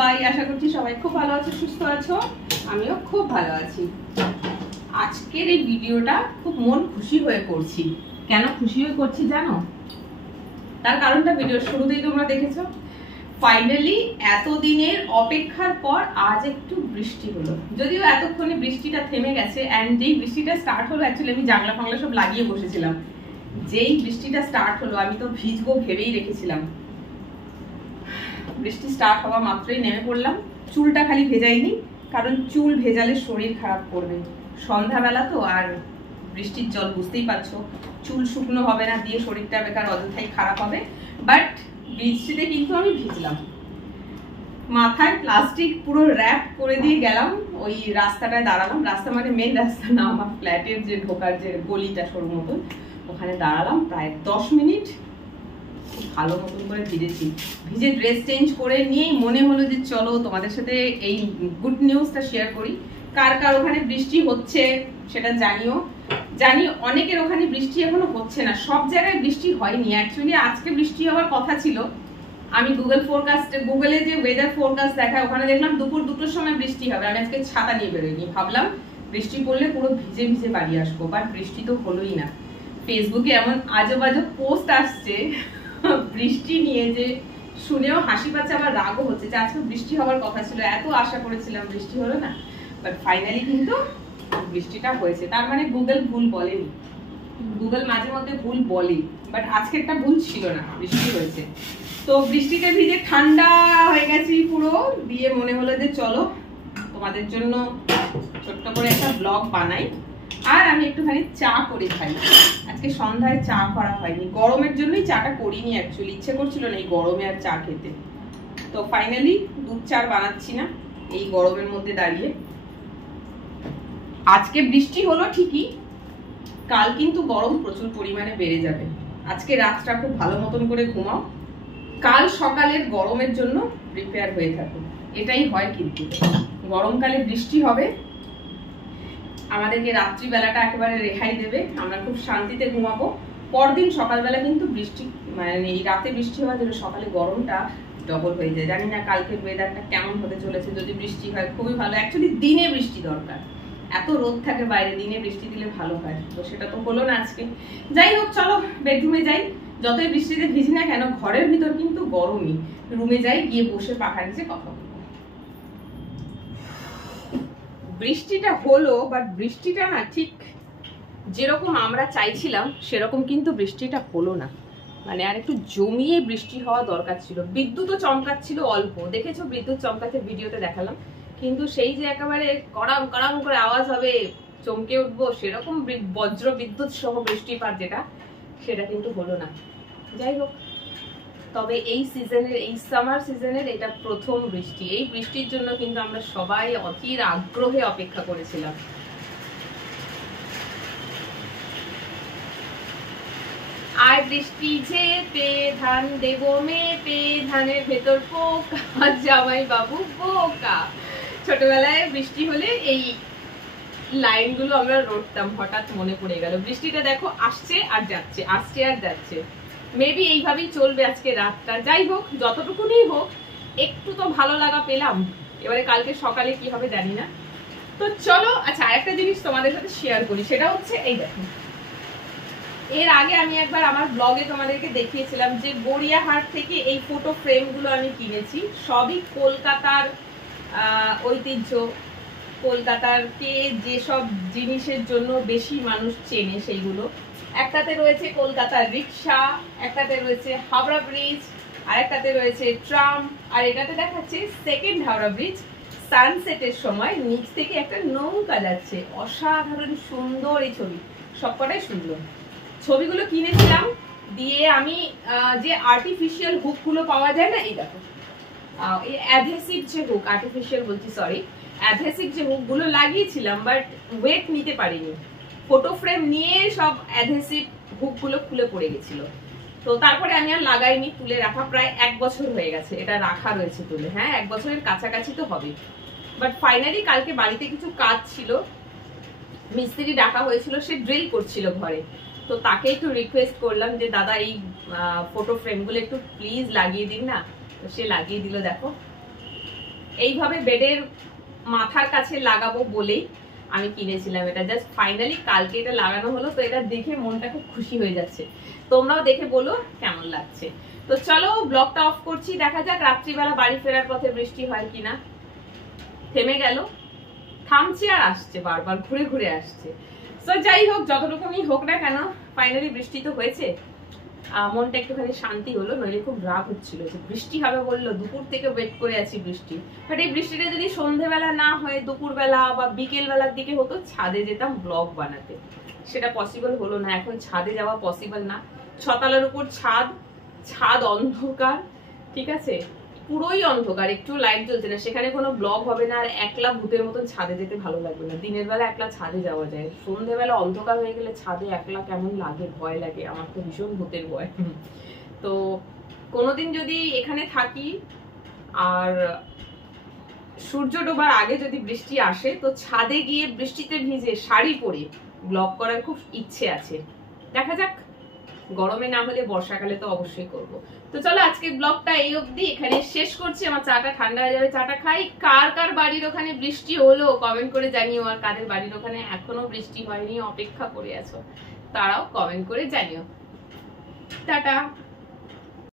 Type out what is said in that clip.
সবাই, আশা করছি সবাই খুব ভালো আছো, সুস্থ আছো। আমিও খুব ভালো আছি। আজকের এই ভিডিওটা খুব মন খুশি হয়ে করছি। কেন খুশি হয়ে করছি জানো? তার কারণটা ভিডিওর শুরুতেই তোমরা দেখেছো। ফাইনালি এতদিনের অপেক্ষার পর আজ একটু বৃষ্টি হলো। যদিও এতক্ষণে বৃষ্টিটা থেমে গেছে, অ্যান্ড যেই বৃষ্টিটা স্টার্ট হলো, অ্যাকচুয়ালি আমি জানলা ফাংলা সব লাগিয়ে বসেছিলাম। যেই বৃষ্টিটা স্টার্ট হলো আমি তো ভিজবো ভেবেই রেখেছিলাম। বৃষ্টি স্টার্ট হওয়া মাত্রই নেমে পড়লাম। চুলটা খালি ভেজাইনি, কারণ চুল ভেজালে শরীর খারাপ করবে। সন্ধ্যাবেলা তো, আর বৃষ্টির জল বুঝতেই পারছো, চুল শুকনো হবে না, দিয়ে শরীরটা বেকার অযথাই খারাপ হবে। বাট বৃষ্টিতে কিন্তু আমি ভিজলাম। মাথায় প্লাস্টিক পুরো র্যাপ করে দিয়ে গেলাম, ওই রাস্তাটায় দাঁড়ালাম। রাস্তা মানে মেন রাস্তা না, আমার ফ্ল্যাটের যে ঢোকার যে গলিটা সরু মতন, ওখানে দাঁড়ালাম প্রায় 10 মিনিট। ভালো মতন করে ভিজেছি। ভিজে ড্রেস চেঞ্জ করে নিয়েই মনে হলো যে চলো তোমাদের সাথে এই গুড নিউজটা শেয়ার করি। কার কার ওখানে বৃষ্টি হচ্ছে সেটা জানিও। জানি অনেকের ওখানে বৃষ্টি এখনো হচ্ছে না, সব জায়গায় বৃষ্টি হয়নি। অ্যাকচুয়ালি আজকে বৃষ্টি হওয়ার কথা ছিল। আমি গুগলে যে ওয়েদার ফোরকাস্ট দেখায়, ওখানে দেখলাম দুপুর 2টোর সময় বৃষ্টি হবে। আমি আজকে ছাতা নিয়ে বেরোইনি, ভাবলাম বৃষ্টি পড়লে পুরো ভিজে ভিজে বাড়ি আসবো, বাট বৃষ্টি তো হলোই না। ফেসবুকে এমন আজব আজব পোস্ট আসছে বৃষ্টি নিয়ে, যে শুনেও হাসি পাচ্ছে, আবার রাগও হচ্ছে যে আজকে বৃষ্টি হওয়ার কথা ছিল, এত আশা করেছিলাম, বৃষ্টি হলো না। বাট ফাইনালি কিন্তু বৃষ্টিটা হয়েছে। তার মানে গুগল ভুল বলেনি। গুগল মাঝে মধ্যে ভুল বলে, বাট আজকে একটা ভুল ছিল না, বৃষ্টি হয়েছে। তো বৃষ্টিতে ভিজে ঠান্ডা হয়ে গেছি পুরো, দিয়ে মনে হলো যে চলো তোমাদের জন্য ছোট্ট করে একটা ব্লগ বানাই। আর আমি একটুখানি চা করে খাই। আজকে সন্ধ্যায় চা করা হয়নি, গরমের জন্যই চাটা করিনি। অ্যাকচুয়ালি ইচ্ছে করছিল না এই গরমে আর চা খেতে। তো ফাইনালি দুধ চা বানাচ্ছি না এই গরমের মধ্যে দাঁড়িয়ে। আজকে বৃষ্টি হলো ঠিকই, কাল কিন্তু গরম প্রচুর পরিমাণে বেড়ে যাবে। আজকে রাতটা খুব ভালো মতন করে ঘুমাও, কাল সকালের গরমের জন্য প্রিপেয়ার হয়ে থাকো। এটাই হয়, কিন্তু গরমকালে বৃষ্টি হবে, আমাদেরকে রাত্রিবেলাটা একেবারে রেহাই দেবে, আমরা খুব শান্তিতে ঘুমাবো। পরদিন সকালবেলা কিন্তু বৃষ্টি, মানে এই রাতে বৃষ্টি হওয়ার জন্য সকালে গরমটা ডবল হয়ে যায়। জানি না কালকের ওয়েদারটা কেমন হতে চলেছে। যদি বৃষ্টি হয় খুবই ভালো। অ্যাকচুয়ালি দিনে বৃষ্টি দরকার, এত রোদ থাকে বাইরে, দিনে বৃষ্টি দিলে ভালো হয়। তো সেটা তো হলো না আজকে। যাই হোক, চলো বেডরুমে যাই। যতই বৃষ্টিতে ভিজি না কেন, ঘরের ভিতর কিন্তু গরমই। রুমে যাই, গিয়ে বসে পাখার নিচে কথা বলবো। বৃষ্টিটা হলো, বাট বৃষ্টিটা না ঠিক যেরকম আমরা চাইছিলাম সেরকম কিন্তু বৃষ্টিটা হলো না। মানে আর একটু জমিয়ে বৃষ্টি হওয়া দরকার ছিল। বিদ্যুৎও চমকাচ্ছিল অল্প, দেখেছো বিদ্যুৎ চমকাচ্ছে, ভিডিওতে দেখালাম। কিন্তু সেই যে একেবারে কড়াম কড়াম করে আওয়াজ হবে, চমকে উঠবো, সেরকম বজ্র বিদ্যুৎ সহ বৃষ্টিপাত যেটা, সেটা কিন্তু হলো না। যাই হোক, তবে এই সিজনের, এই সামার সিজনের এটা প্রথম বৃষ্টি। এই বৃষ্টির জন্য কিন্তু আমরা সবাই অধীর আগ্রহে অপেক্ষা করেছিলাম। আর বৃষ্টি ঝেপে ধান দেবো মেপে, ধানের ভেতর পোকা, জামাই বাবু বোকা। ছোটবেলায় বৃষ্টি হলে এই লাইনগুলো আমরা রটতাম, হঠাৎ মনে পড়ে গেল। বৃষ্টিটা দেখো আসছে আর যাচ্ছে, আসছে আর যাচ্ছে। মেবি এইভাবেই চলবে আজকে রাতটা। যাই হোক, যতটুকুনি হোক একটু তো ভালো লাগা পেলাম। এবারে কালকে সকালে কি হবে জানি না। তো চলো, আচ্ছা আরেকটা জিনিস তোমাদের সাথে শেয়ার করি, সেটা হচ্ছে এই দেখো, এর আগে আমি একবার আমার ব্লগে তোমাদেরকে দেখিয়েছিলাম যে গড়িয়াহাট থেকে এই ফটো ফ্রেমগুলো আমি কিনেছি। সবই কলকাতার ঐতিহ্য। কলকাতার কে যেসব জিনিসের জন্য বেশি মানুষ চেনে সেইগুলো। একটাতে রয়েছে কলকাতার রিক্সা, একটাতে রয়েছে হাওড়া ব্রিজ, আর একটাতে রয়েছে ট্রাম, আর এটাতে দেখাচ্ছে সেকেন্ড হাওড়া ব্রিজ। সানসেটের সময় নিচ থেকে একটা নৌকা যাচ্ছে, অসাধারণ সুন্দর এই ছবি, সবকটাই সুন্দর। ছবিগুলো কিনেছিলাম, দিয়ে আমি যে আর্টিফিশিয়াল হুকগুলো পাওয়া যায় না, এই দেখো এই অ্যাডহেসিভ যে হুক, আর্টিফিশিয়াল বলছি সরি, অ্যাডহেসিভ যে হুকগুলো লাগিয়েছিলাম, বাট ওয়েট নিতে পারিনি। ফটো ফ্রেম নিয়ে সব অ্যাডহেসিভ হুকগুলো খুলে পড়ে গেছিল। তো তারপরে আমি আর লাগাইনি, তুলে রাখা প্রায় 1 বছর হয়ে গেছে এটা রাখা রয়েছে তুলে। হ্যাঁ, 1 বছরের কাছাকাছি তো হবে। বাট ফাইনালি কালকে বাড়িতে কিছু কাজ ছিল, মিস্ত্রি ডাকা হয়েছিল, সে ড্রিল করছিল ঘরে। তো তাকে একটু রিকোয়েস্ট করলাম যে দাদা এই ফটো ফ্রেমগুলো একটু প্লিজ লাগিয়ে দিন না। তো সে লাগিয়ে দিল। দেখো এইভাবে বেডের মাথার কাছে লাগাবো বলেই আমি কিনেছিলাম এটা। জাস্ট ফাইনালি কালকে এটা লাগানো হলো, তো এটা দেখে মনটা খুব খুশি হয়ে যাচ্ছে। তোমরাও দেখে বলো কেমন লাগছে। তো চলো ব্লগটা অফ করছি, দেখা যাক রাত্রিবেলা বাড়ি ফেরার পথে বৃষ্টি হয় কিনা। থেমে গেল, থামছে আর আসছে, বারবার ঘুরে ঘুরে আসছে। তো যাই হোক, যতটুকুই হোক না কেন, ফাইনালি বৃষ্টি তো হয়েছে, মনটা একটুখানি শান্তি হলো। নইলে খুব রাগ হচ্ছিল যে বৃষ্টি হবে বললো, দুপুর থেকে ওয়েট করে আছি বৃষ্টি। বাট এই বৃষ্টিটা যদি সন্ধ্যেবেলা না হয়, দুপুরবেলা বা বিকেল বেলার দিকে হতো, ছাদে যেতাম ব্লগ বানাতে। সেটা পসিবল হলো না, এখন ছাদে যাওয়া পসিবল না। ছতলার উপর ছাদ, ছাদ অন্ধকার, ঠিক আছে, পুরোই অন্ধকার, একটু লাইট জ্বলছে না, সেখানে কোনো ব্লগ হবে না। আর একলা ভূতের মতন ছাদে যেতে ভালো লাগবে না। দিনের বেলা একলা ছাদে যাওয়া যায়, সন্ধ্যেবেলা অন্ধকার হয়ে গেলে ছাদে একলা কেমন লাগে, ভয় লাগে। আমার তো ভীষণ ভূতের ভয়। তো কোনোদিন যদি এখানে থাকি আর সূর্য ডোবার আগে যদি বৃষ্টি আসে, তো ছাদে গিয়ে বৃষ্টিতে ভিজে শাড়ি পরে ব্লগ করার খুব ইচ্ছে আছে। দেখা যাক, গরমে না হলে বর্ষাকালে তো অবশ্যই করব। তো চলো আজকের ব্লগটা এই অবধি এখানে শেষ করছি। আমার চাটা ঠান্ডা হয়ে যাবে, চাটা খাই। কার কার বাড়ির ওখানে বৃষ্টি হলো কমেন্ট করে জানিও, আর কাদের বাড়ির ওখানে এখনো বৃষ্টি হয়নি, অপেক্ষা করে আছো, তারাও কমেন্ট করে জানিও। টাটা।